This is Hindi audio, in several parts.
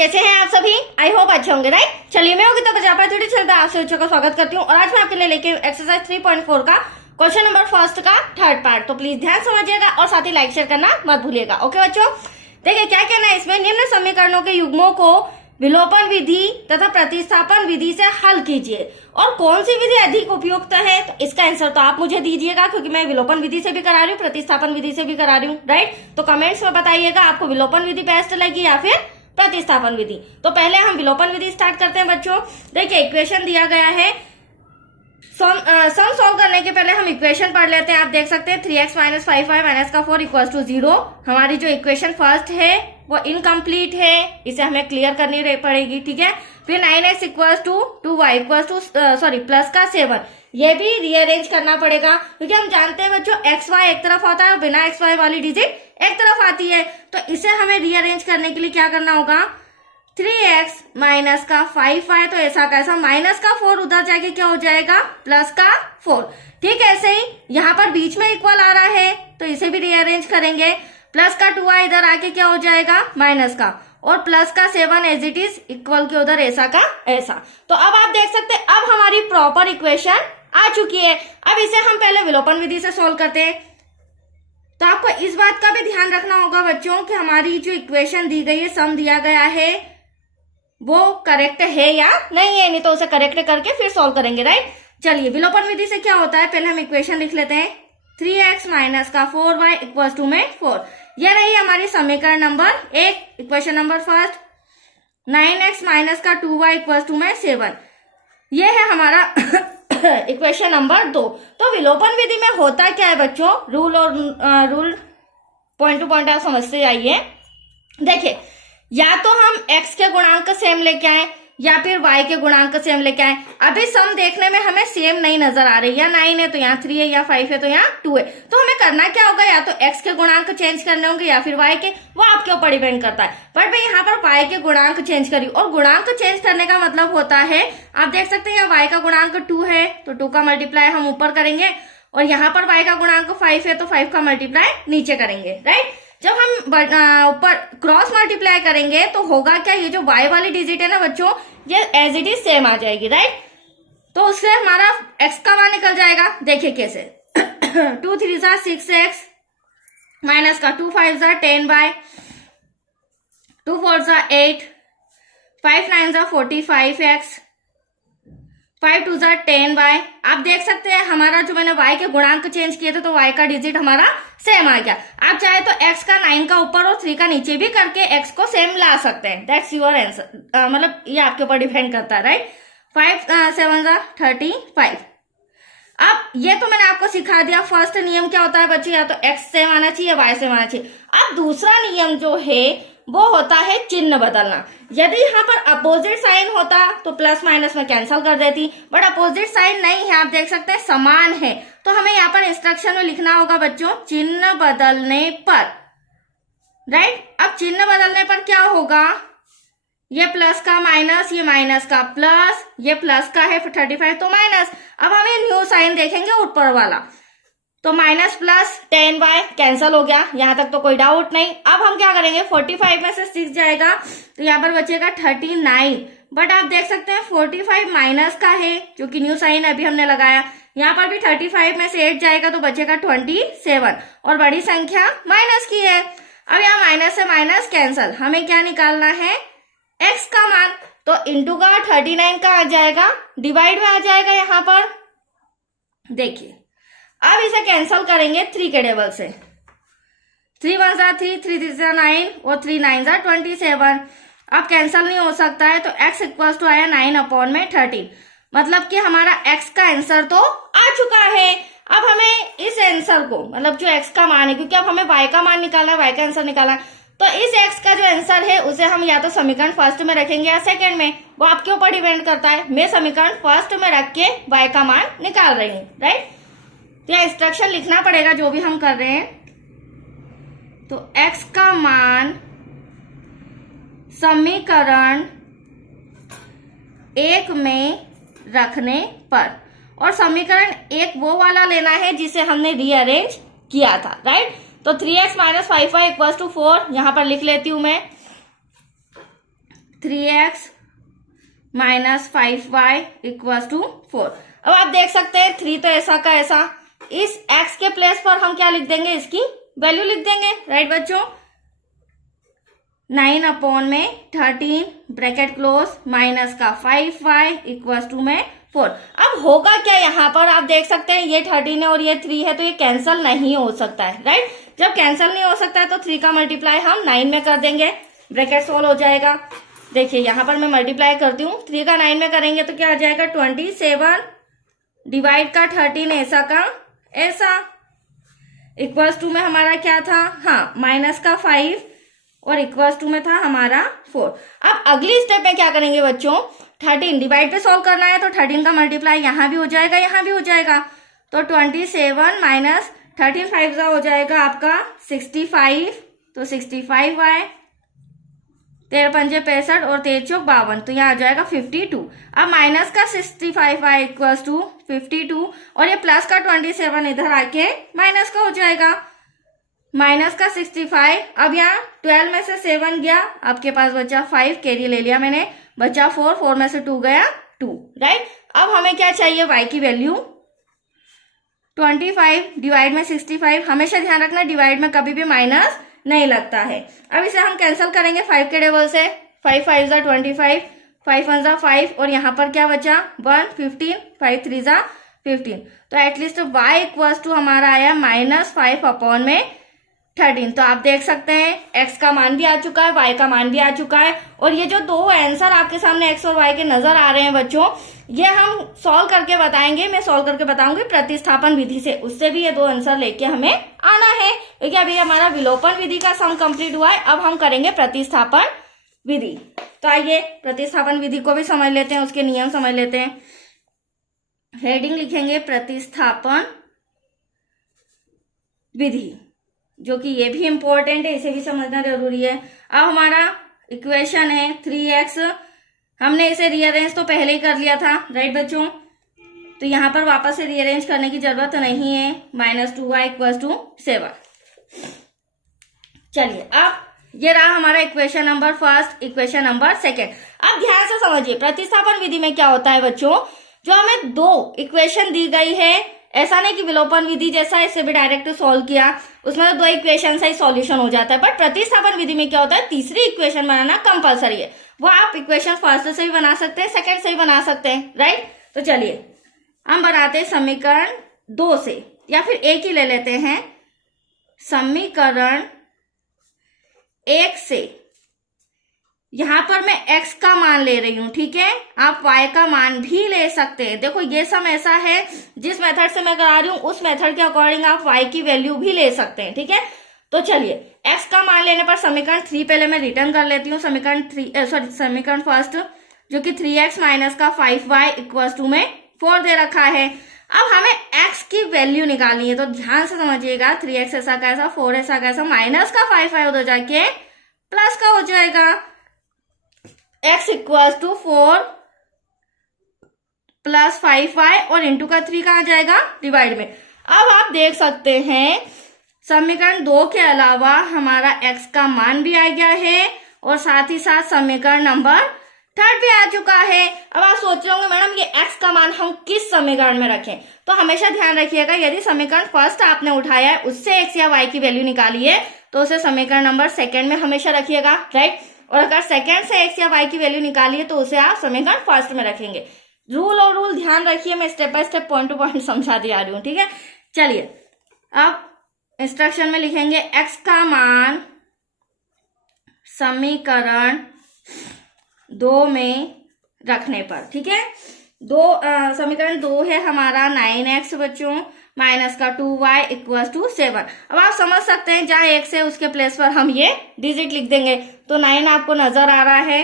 कैसे हैं आप सभी? आई होप अच्छे होंगे, राइट। चलिए मैं होगी तो प्रजापति चलता आप सभी का स्वागत करती हूँ और आज मैं आपके लिए लेके एक्सरसाइज 3.4 का क्वेश्चन नंबर फर्स्ट का थर्ड पार्ट। तो प्लीज ध्यान समझिएगा और साथ ही लाइक शेयर करना मत भूलिएगा। ओके बच्चों, देखिए क्या कहना है इसमें। निम्न समीकरणों के युग्मों को विलोपन विधि तथा प्रतिस्थापन विधि से हल कीजिए और कौन सी विधि अधिक उपयुक्त है। तो इसका आंसर तो आप मुझे दीजिएगा क्योंकि मैं विलोपन विधि से भी करा रही हूँ, प्रतिस्थापन विधि से भी करा रही हूँ, राइट। तो कमेंट्स में बताइएगा आपको विलोपन विधि बेस्ट लगी या फिर प्रतिस्थापन विधि। तो पहले हम विलोपन विधि स्टार्ट करते हैं बच्चों। देखिए इक्वेशन दिया गया है, सम सॉल्व करने के पहले हम इक्वेशन पढ़ लेते हैं। आप देख सकते हैं 3x माइनस 5y माइनस का 4 इक्वल टू 0। हमारी जो इक्वेशन फर्स्ट है वो इनकम्प्लीट है, इसे हमें क्लियर करनी पड़ेगी, ठीक है। फिर 9x equals to 2y equals to plus का 7, ये भी रीअरेंज करना पड़ेगा क्योंकि हम जानते हैं बच्चों xy एक तरफ होता है और बिना xy वाली डिजिट एक तरफ आती है। तो इसे हमें रीअरेंज करने के लिए क्या करना होगा, 3x माइनस का 5y, तो ऐसा कैसा माइनस का 4 उधर जाके क्या हो जाएगा प्लस का 4। ठीक है, ऐसे ही यहाँ पर बीच में इक्वल आ रहा है तो इसे भी रीअरेंज करेंगे। प्लस का 2y इधर आके क्या हो जाएगा माइनस का, और प्लस का 7 एज इट इज इक्वल के उधर ऐसा का ऐसा। तो अब आप देख सकते हैं अब हमारी प्रॉपर इक्वेशन आ चुकी है। अब इसे हम पहले विलोपन विधि से सोल्व करते हैं। तो आपको इस बात का भी ध्यान रखना होगा बच्चों कि हमारी जो इक्वेशन दी गई है, सम दिया गया है, वो करेक्ट है या नहीं है, नहीं तो उसे करेक्ट करके फिर सॉल्व करेंगे, राइट। चलिए विलोपन विधि से क्या होता है, पहले हम इक्वेशन लिख लेते हैं। 3x माइनस का 4y इक्वल्स टू में 4, यह रही हमारी समीकरण number 1, equation number first. 9x minus का 2y इक्वल्स टू में 7, यह है हमारा इक्वेशन नंबर 2। तो विलोपन विधि में होता क्या है बच्चों, रूल और रूल पॉइंट टू पॉइंट आप समझते जाइए। देखिए या तो हम x के गुणांक सेम लेके आए या फिर y के गुणांक सेम लेके आए। अभी सम देखने में हमें सेम नहीं नजर आ रही, या 9 है तो यहाँ 3 है, या 5 है तो यहाँ 2 है। तो हमें करना क्या होगा, या तो x के गुणांक चेंज करने होंगे या फिर y के, वो आपके ऊपर डिपेंड करता है। बट मैं यहाँ पर y के गुणांक चेंज करी, और गुणांक चेंज करने का मतलब होता है, आप देख सकते हैं यहाँ y का गुणांक 2 है तो 2 का मल्टीप्लाई हम ऊपर करेंगे, और यहाँ पर y का गुणांक 5 है तो 5 का मल्टीप्लाई नीचे करेंगे, राइट। जब हम ऊपर क्रॉस मल्टीप्लाई करेंगे तो होगा क्या, ये जो y वाली डिजिट है ना बच्चों, ये एज इट इज सेम आ जाएगी, राइट। तो उससे हमारा x का मान निकल जाएगा। देखिए कैसे 2 3 सा 6x माइनस का 2 5 सा 10y, 2 4 सा 8, 5 9 सा 45x, 5 2 सा 10y। आप देख सकते हैं हमारा जो मैंने y के गुणांक चेंज किए थे तो y का डिजिट हमारा सेम आ गया। आप चाहे तो x का 9 का ऊपर और 3 का नीचे भी करके x को सेम ला सकते हैं, दैट्स योर आंसर। मतलब ये आपके ऊपर डिपेंड करता है, राइट। 5 7 सा 35। अब ये तो मैंने आपको सिखा दिया। फर्स्ट नियम क्या होता है बच्चे, या तो x सेम आना चाहिए y सेम आना चाहिए। अब दूसरा नियम जो है वो होता है चिन्ह बदलना। यदि यहाँ पर अपोजिट साइन होता तो प्लस माइनस में कैंसिल कर देती, बट अपोजिट साइन नहीं है, आप देख सकते हैं समान है। तो हमें यहाँ पर इंस्ट्रक्शन में लिखना होगा बच्चों चिन्ह बदलने पर, राइट। अब चिन्ह बदलने पर क्या होगा, ये प्लस का माइनस, ये माइनस का प्लस, ये प्लस का है 35 तो माइनस। अब हम ये न्यू साइन देखेंगे ऊपर वाला, तो माइनस प्लस 10y कैंसल हो गया, यहां तक तो कोई डाउट नहीं। अब हम क्या करेंगे, 45 में से 6 जाएगा तो यहाँ पर बचेगा 39। बट आप देख सकते हैं 45 माइनस का है जो कि न्यू साइन अभी हमने लगाया। यहाँ पर भी 35 में से 8 जाएगा तो बचेगा 27, और बड़ी संख्या माइनस की है। अब यहाँ माइनस से माइनस कैंसल, हमें क्या निकालना है x का मान। तो इंटू का 39 का आ जाएगा, डिवाइड में आ जाएगा यहाँ पर। देखिए अब इसे कैंसल करेंगे 3 के टेबल से। 3 1 सा 3, 3 3 सा 9 और 3 9 सा 27। अब कैंसल नहीं हो सकता है तो x इक्वल्स टू आया 9/13। मतलब कि हमारा x का आंसर तो आ चुका है। अब हमें इस आंसर को, मतलब जो x का मान है, क्योंकि अब हमें y का मान निकालना है, y का आंसर निकालना है, तो इस x का जो आंसर है उसे हम या तो समीकरण फर्स्ट में रखेंगे या सेकंड में, वो आपके ऊपर डिपेंड करता है। मैं समीकरण फर्स्ट में रख के y का मान निकाल रही हूँ, राइट। तो यह इंस्ट्रक्शन लिखना पड़ेगा जो भी हम कर रहे हैं। तो x का मान समीकरण 1 में रखने पर, और समीकरण 1 वो वाला लेना है जिसे हमने रीअरेंज किया था, राइट। तो 3x minus 5y equals to 4 यहां पर लिख लेती हूं मैं। 3x minus 5y equal to 4। अब आप देख सकते हैं 3 तो ऐसा का ऐसा, इस x के प्लेस पर हम क्या लिख देंगे, इसकी वैल्यू लिख देंगे, राइट बच्चों। 9 अपॉन में 13 ब्रैकेट क्लोज माइनस का 5y इक्वल टू में 4। अब होगा क्या यहाँ पर, आप देख सकते हैं ये 13 है और ये 3 है, तो ये कैंसिल नहीं हो सकता है, राइट। जब कैंसिल नहीं हो सकता है तो 3 का मल्टीप्लाई हम 9 में कर देंगे, ब्रैकेट सोल्व हो जाएगा। देखिए यहाँ पर मैं मल्टीप्लाई करती हूँ, 3 का 9 में करेंगे तो क्या आ जाएगा 27 डिवाइड का 13 ऐसा का ऐसा इक्वल्स टू में हमारा क्या था, हाँ माइनस का 5 और इक्वल्स टू में था हमारा 4। अब अगली स्टेप में क्या करेंगे बच्चों, 13 डिवाइड पे सॉल्व करना है तो 13 का मल्टीप्लाई यहाँ भी हो जाएगा, यहाँ भी हो जाएगा, तो 27 माइनस 13 5 का हो जाएगा आपका 65, तो 65y, 13 पंजे 65 और 13 चौक 52, तो यहाँ आ जाएगा 52। अब माइनस का 65y इक्वल्स टू 52 और ये प्लस का 27 इधर आके माइनस का हो जाएगा, माइनस का 65। अब यहाँ 12 में से 7 गया, आपके पास बचा 5, कैरी ले लिया मैंने, बचा 4, 4 में से 2 गया 2, राइट। अब हमें क्या चाहिए, y की वैल्यू 25 डिवाइड में 65। हमेशा ध्यान रखना डिवाइड में कभी भी माइनस नहीं लगता है। अब इसे हम कैंसिल करेंगे 5 के टेबल से, 5 5 जा 25, 5 1 जा 5 और यहाँ पर क्या बचा 1 15, 5 3 जा 15, तो एटलीस्ट y इक्वल्स टू हमारा आया -5 अपॉन में 13। तो आप देख सकते हैं x का मान भी आ चुका है, y का मान भी आ चुका है, और ये जो दो आंसर आपके सामने x और y के नजर आ रहे हैं बच्चों, ये हम सॉल्व करके बताएंगे, मैं सॉल्व करके बताऊंगी प्रतिस्थापन विधि से, उससे भी ये दो आंसर लेके हमें आना है, क्योंकि अभी हमारा विलोपन विधि का सम कंप्लीट हुआ है। अब हम करेंगे प्रतिस्थापन विधि। तो आइए प्रतिस्थापन विधि को भी समझ लेते हैं, उसके नियम समझ लेते हैं। हेडिंग लिखेंगे प्रतिस्थापन विधि, जो कि ये भी इंपॉर्टेंट है, इसे भी समझना जरूरी है। अब हमारा इक्वेशन है 3x, हमने इसे रीअरेंज तो पहले ही कर लिया था, राइट बच्चों, तो यहाँ पर वापस से रीअरेंज करने की जरूरत नहीं है। -2y equals to 7। चलिए अब ये रहा हमारा equation number first, equation number second. अब ध्यान से समझिए प्रतिस्थापन विधि में क्या होता है बच्चों, जो हमें दो इक्वेशन दी गई है, ऐसा नहीं कि विलोपन विधि जैसा इसे भी डायरेक्ट सॉल्व किया, उसमें तो दो इक्वेशन से ही सॉल्यूशन हो जाता है, बट प्रतिस्थापन विधि में क्या होता है, तीसरी इक्वेशन बनाना कंपलसरी है। वो आप इक्वेशन फर्स्ट से भी बना सकते हैं, सेकंड से भी बना सकते हैं, राइट। तो चलिए हम बनाते हैं समीकरण 2 से, या फिर एक ही ले लेते हैं, समीकरण 1 से। यहां पर मैं x का मान ले रही हूं, ठीक है, आप y का मान भी ले सकते हैं। देखो ये सम ऐसा है, जिस मेथड से मैं करा रही हूं उस मेथड के अकॉर्डिंग आप y की वैल्यू भी ले सकते हैं, ठीक है। तो चलिए x का मान लेने पर समीकरण 3 पहले मैं रिटर्न कर लेती हूँ। समीकरण फर्स्ट जो कि 3x माइनस का 5y इक्वल्स टू में 4 दे रखा है। अब हमें x की वैल्यू निकालनी है, तो ध्यान से समझिएगा, 3x ऐसा कैसा, 4 ऐसा कैसा, माइनस का 5y उधर जाके प्लस का हो जाएगा, x equals to 4 plus 5y और इंटू का 3 कहाँ जाएगा, डिवाइड में। अब आप देख सकते हैं समीकरण 2 के अलावा हमारा x का मान भी आ गया है और साथ ही साथ समीकरण नंबर 3 भी आ चुका है। अब आप सोच रहे होंगे मैडम ये x का मान हम किस समीकरण में रखें, तो हमेशा ध्यान रखिएगा, यदि समीकरण फर्स्ट आपने उठाया है उससे x या y की वैल्यू निकाली है तो उसे समीकरण नंबर सेकंड में हमेशा रखिएगा, राइट। और अगर सेकंड से x या y की वैल्यू निकाली है तो उसे आप समीकरण फर्स्ट में रखेंगे। रूल ध्यान रखिए, मैं step by step point two point समझा दिया रही हूँ, ठीक है। चलिए अब इंस्ट्रक्शन में लिखेंगे x का मान समीकरण 2 में रखने पर, ठीक है। समीकरण 2 है हमारा 9x बच्चों माइनस का 2y इक्वल्स टू 7। अब आप समझ सकते हैं जहां x है उसके प्लेस पर हम ये डिजिट लिख देंगे, तो 9 आपको नजर आ रहा है,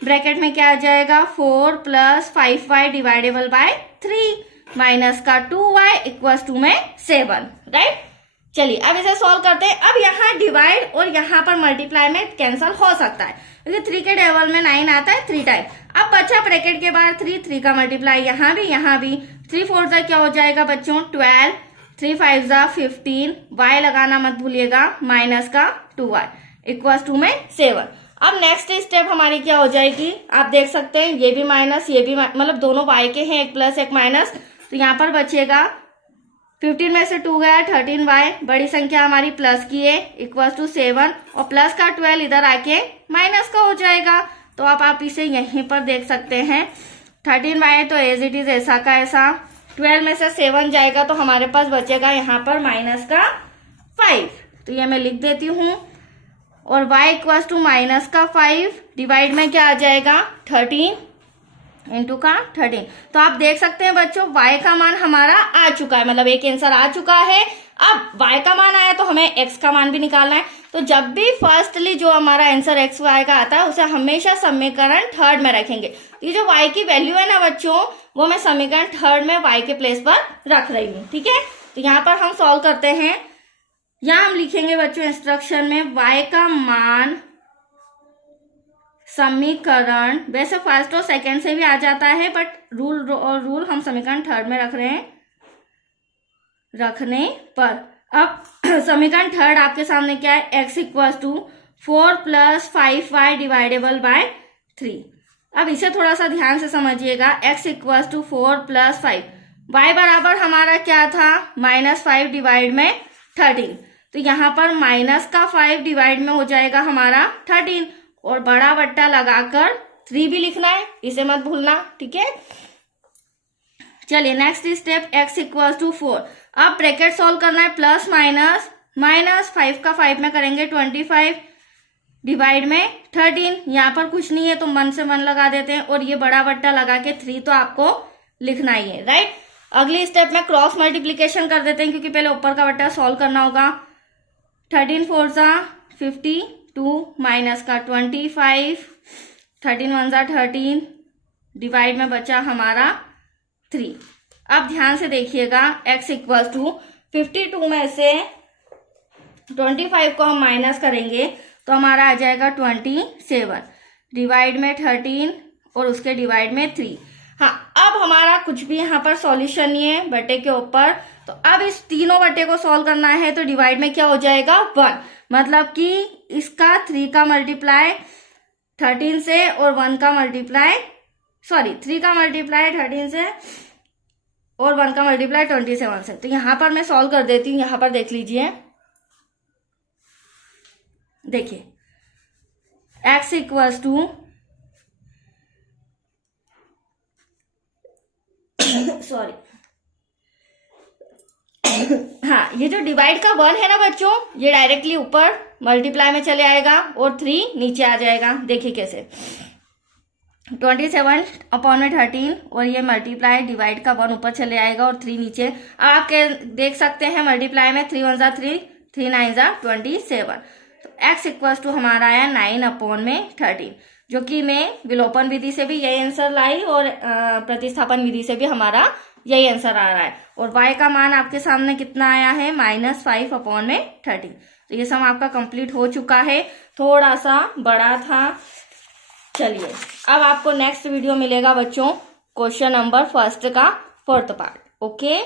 ब्रैकेट में क्या आ जाएगा 4 plus 5y divisible by 3 minus का 2y इक्वल्स टू में 7, राइट। चलिए अब इसे सॉल्व करते हैं। अब यहाँ डिवाइड और यहाँ पर मल्टीप्लाई में कैंसिल हो सकता है, क्योंकि 3 के टेबल में 9 आता है 3 टाइम। अब बचा ब्रैकेट के बाहर 3 का मल्टीप्लाई यहाँ भी 3 4 जा क्या हो जाएगा बच्चों 12, 3 5 जा 15, y लगाना मत भूलिएगा, माइनस का 2y इक्वल्स टू में 7। अब नेक्स्ट स्टेप हमारी क्या हो जाएगी, आप देख सकते हैं ये भी माइनस, ये भी मतलब दोनों y के हैं, एक प्लस एक माइनस, तो यहाँ पर बचेगा 15 में से 2 गया 13y, बड़ी संख्या हमारी प्लस की है इक्वल टू 7 और प्लस का 12 इधर आके माइनस का हो जाएगा। तो आप इसे यहीं पर देख सकते हैं 13y तो एज इट इज ऐसा का ऐसा, 12 में से 7 जाएगा तो हमारे पास बचेगा यहाँ पर माइनस का 5, तो ये मैं लिख देती हूँ। और y इक्वल टू माइनस का 5 डिवाइड में क्या आ जाएगा 13 इंटू का 13। तो आप देख सकते हैं बच्चों y का मान हमारा आ चुका है, मतलब एक आंसर आ चुका है। अब y का मान आया तो हमें x का मान भी निकालना है। तो जब भी फर्स्टली जो हमारा आंसर x y का आता है उसे हमेशा समीकरण थर्ड में रखेंगे। ये जो y की वैल्यू है ना बच्चों, वो मैं समीकरण थर्ड में y के प्लेस पर रख रही हूँ, ठीक है। तो यहाँ पर हम सॉल्व करते हैं। यहाँ हम लिखेंगे बच्चों इंस्ट्रक्शन में y का मान समीकरण, वैसे फर्स्ट और सेकंड से भी आ जाता है बट रूल हम समीकरण थर्ड में रख रहे हैं रखने पर। अब समीकरण थर्ड आपके सामने क्या है, x equal to 4 plus 5y divisible by 3। अब इसे थोड़ा सा ध्यान से समझिएगा, x equal to 4 plus 5, y बराबर हमारा क्या था -5 डिवाइड में 13, तो यहाँ पर माइनस का 5 डिवाइड में हो जाएगा हमारा 13 और बड़ा बट्टा लगाकर 3 भी लिखना है, इसे मत भूलना, ठीक है। चलिए next step x equal to 4। अब ब्रैकेट सॉल्व करना है, प्लस माइनस 5 का 5 में करेंगे 25 डिवाइड में 13, यहाँ पर कुछ नहीं है तो 1 से 1 लगा देते हैं और ये बड़ा बट्टा लगा के 3 तो आपको लिखना ही है, राइट। अगली स्टेप में क्रॉस मल्टीप्लीकेशन कर देते हैं क्योंकि पहले ऊपर का बट्टा सॉल्व करना होगा। 13 4 जा 52 माइनस का 25, 13 1 जा 13 डिवाइड में बचा हमारा 3। अब ध्यान से देखिएगा x इक्वल टू 52 में से 25 को हम माइनस करेंगे तो हमारा आ जाएगा 27 डिवाइड में 13 और उसके डिवाइड में 3। हाँ, अब हमारा कुछ भी यहाँ पर सॉल्यूशन नहीं है बटे के ऊपर, तो अब इस तीनों बटे को सॉल्व करना है तो डिवाइड में क्या हो जाएगा 1, मतलब कि इसका 3 का मल्टीप्लाई 13 से और 1 का मल्टीप्लाई 3 का मल्टीप्लाई 13 से और 1 का मल्टीप्लाई 27 से। तो यहाँ पर मैं सॉल्व कर देती हूँ, यहाँ पर देख लीजिए, देखिए x इक्वल्स टू सॉरी हाँ, ये जो डिवाइड का 1 है ना बच्चों, ये डायरेक्टली ऊपर मल्टीप्लाई में चले आएगा और 3 नीचे आ जाएगा। देखिए कैसे, 27 अपॉन में 13 और ये मल्टीप्लाई डिवाइड का 1 ऊपर चले आएगा और 3 नीचे। अब आप देख सकते हैं मल्टीप्लाई में 3 1 जा 3, 3 9 जा 27, तो x इक्वल्स टू हमारा आया 9 अपॉन में 13, जो कि मैं विलोपन विधि से भी यही आंसर लाई और प्रतिस्थापन विधि से भी हमारा यही आंसर आ रहा है। और y का मान आपके सामने कितना आया है -5 अपॉन में 13। तो ये सम आपका कंप्लीट हो चुका है, थोड़ा सा बड़ा था। चलिए अब आपको नेक्स्ट वीडियो मिलेगा बच्चों क्वेश्चन नंबर फर्स्ट का 4th पार्ट। ओके।